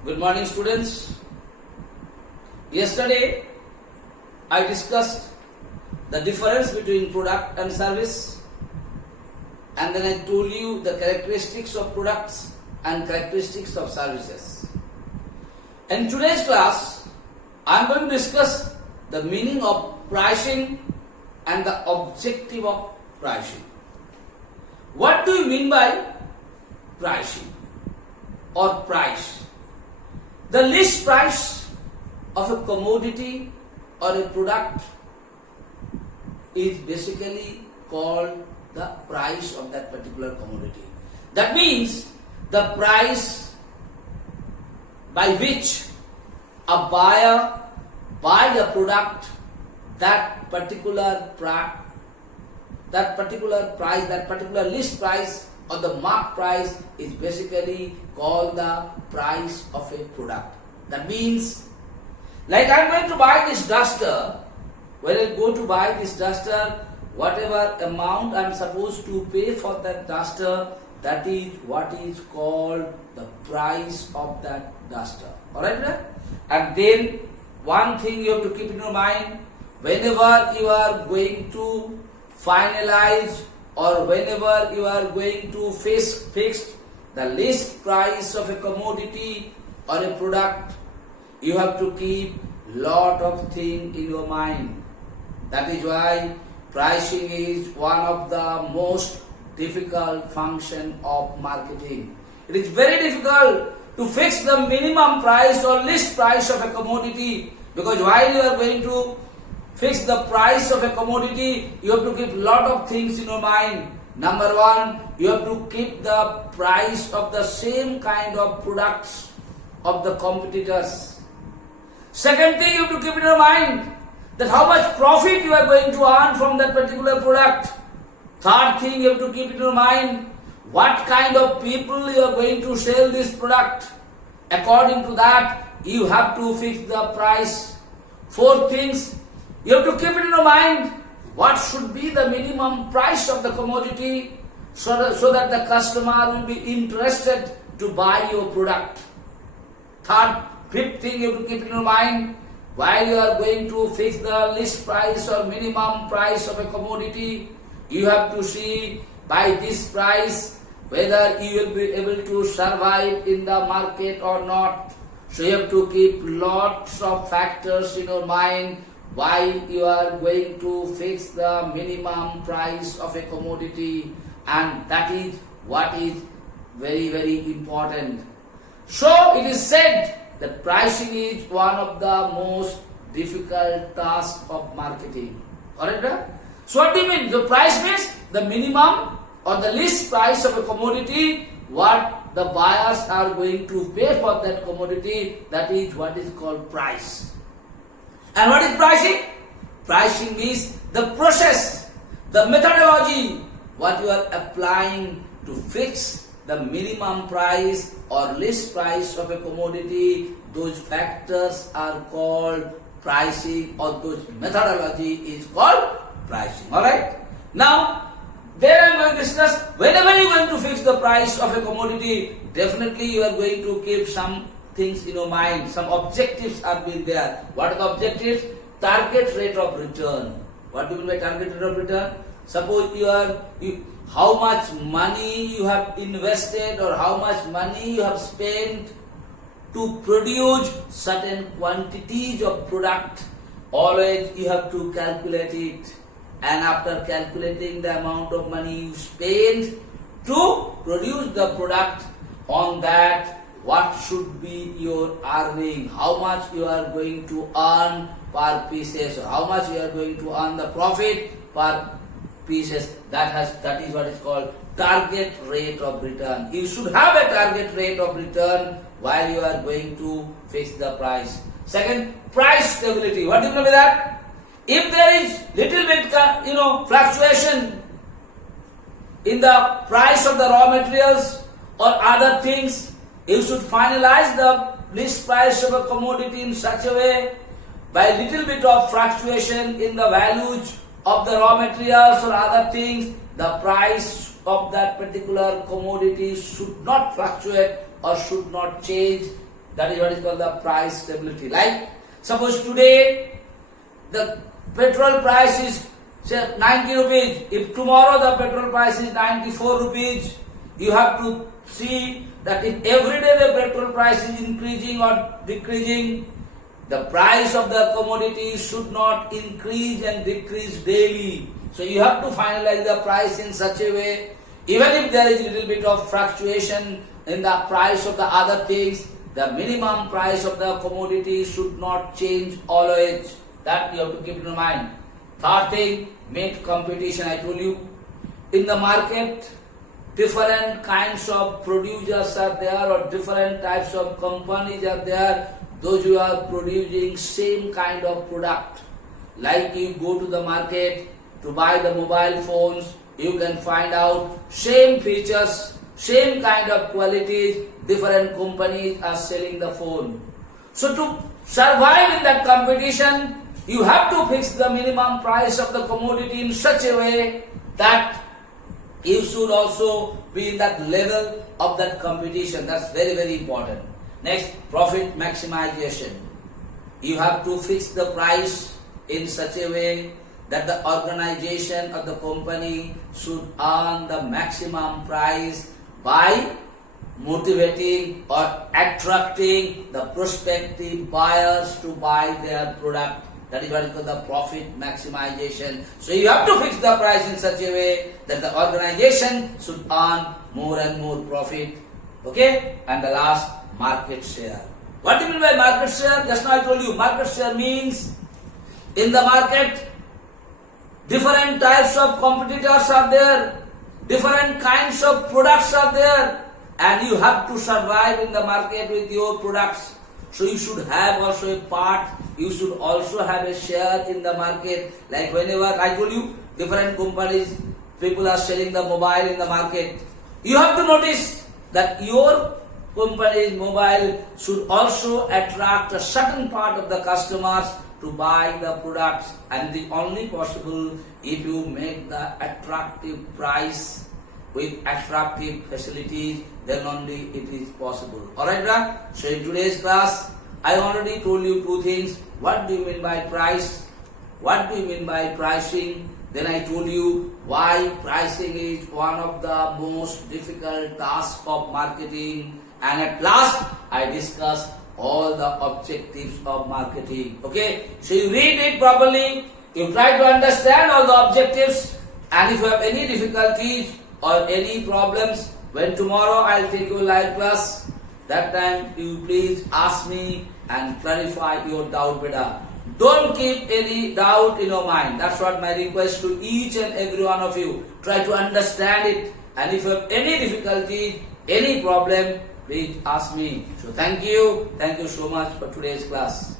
Good morning, students. Yesterday I discussed the difference between product and service, and then I told you the characteristics of products and characteristics of services. In today's class, I am going to discuss the meaning of pricing and the objective of pricing. What do you mean by pricing or price? The list price of a commodity or a product is basically called the price of that particular commodity. That means the price by which a buyer buys a product, that particular list price or the mark price is basically called the price of a product. That means, like I am going to buy this duster, when I go to buy this duster, whatever amount I am supposed to pay for that duster, that is what is called the price of that duster. Alright? And then one thing you have to keep in your mind, whenever you are going to finalize or whenever you are going to fix the list price of a commodity or a product, you have to keep lot of things in your mind. That is why pricing is one of the most difficult function of marketing. It is very difficult to fix the minimum price or list price of a commodity, because while you are going to fix the price of a commodity, you have to keep lot of things in your mind. Number one, you have to keep the price of the same kind of products of the competitors. Second thing you have to keep in your mind, that how much profit you are going to earn from that particular product. Third thing you have to keep in your mind, what kind of people you are going to sell this product. According to that, you have to fix the price. Fourth things, you have to keep it in your mind, what should be the minimum price of the commodity so that the customer will be interested to buy your product. Fifth thing you have to keep in your mind, while you are going to fix the list price or minimum price of a commodity, you have to see by this price whether you will be able to survive in the market or not. So you have to keep lots of factors in your mind while you are going to fix the minimum price of a commodity, and that is what is very, very important. So it is said that pricing is one of the most difficult tasks of marketing. Alright? So what do you mean? The price means the minimum or the list price of a commodity, what the buyers are going to pay for that commodity, that is what is called price. And what is pricing? Pricing means the process, the methodology, what you are applying to fix the minimum price or list price of a commodity. Those factors are called pricing, or those methodology is called pricing. Alright? Now, there I am going to discuss, whenever you are going to fix the price of a commodity, definitely you are going to keep some things in your mind, some objectives are being there. What are the objectives? Target rate of return. What do you mean by target rate of return? Suppose how much money you have invested or how much money you have spent to produce certain quantities of product. Always you have to calculate it, and after calculating the amount of money you spent to produce the product, on that what should be your earning, how much you are going to earn per pieces, or how much you are going to earn the profit per pieces. That is what is called target rate of return. You should have a target rate of return while you are going to fix the price. Second, price stability. What do you mean by that? If there is little bit fluctuation in the price of the raw materials or other things, you should finalize the list price of a commodity in such a way, by little bit of fluctuation in the values of the raw materials or other things, the price of that particular commodity should not fluctuate or should not change. That is what is called the price stability. Like suppose today the petrol price is say 90 rupees. If tomorrow the petrol price is 94 rupees, you have to see that if every day the petrol price is increasing or decreasing, the price of the commodity should not increase and decrease daily. So you have to finalize the price in such a way, even if there is a little bit of fluctuation in the price of the other things, the minimum price of the commodity should not change always. That you have to keep in mind. Third thing, make competition. I told you, in the market, different kinds of producers are there or different types of companies are there. Those who are producing same kind of product. Like you go to the market to buy the mobile phones, you can find out same features, same kind of qualities, different companies are selling the phone. So to survive in that competition, you have to fix the minimum price of the commodity in such a way that you should also be in that level of that competition. That's very, very important. Next, profit maximization. You have to fix the price in such a way that the organization or the company should earn the maximum price by motivating or attracting the prospective buyers to buy their product. That is what is called the profit maximization. So you have to fix the price in such a way that the organization should earn more and more profit. Okay? And the last, market share. What do you mean by market share? Just now I told you, market share means in the market, different types of competitors are there, different kinds of products are there, and you have to survive in the market with your products. So you should have also a part, you should also have a share in the market. Like whenever I told you, different companies, people are selling the mobile in the market. You have to notice that your company's mobile should also attract a certain part of the customers to buy the products, and it is only possible if you make the attractive price with attractive facilities, then only it is possible. Alright, so in today's class, I already told you two things. What do you mean by price? What do you mean by pricing? Then I told you why pricing is one of the most difficult tasks of marketing. And at last, I discussed all the objectives of marketing. Okay, so you read it properly, you try to understand all the objectives, and if you have any difficulties or any problems, when tomorrow I'll take your live class, that time you please ask me and clarify your doubt better. Don't keep any doubt in your mind. That's what my request to each and every one of you. Try to understand it, and if you have any difficulty, any problem, please ask me. So thank you so much for today's class.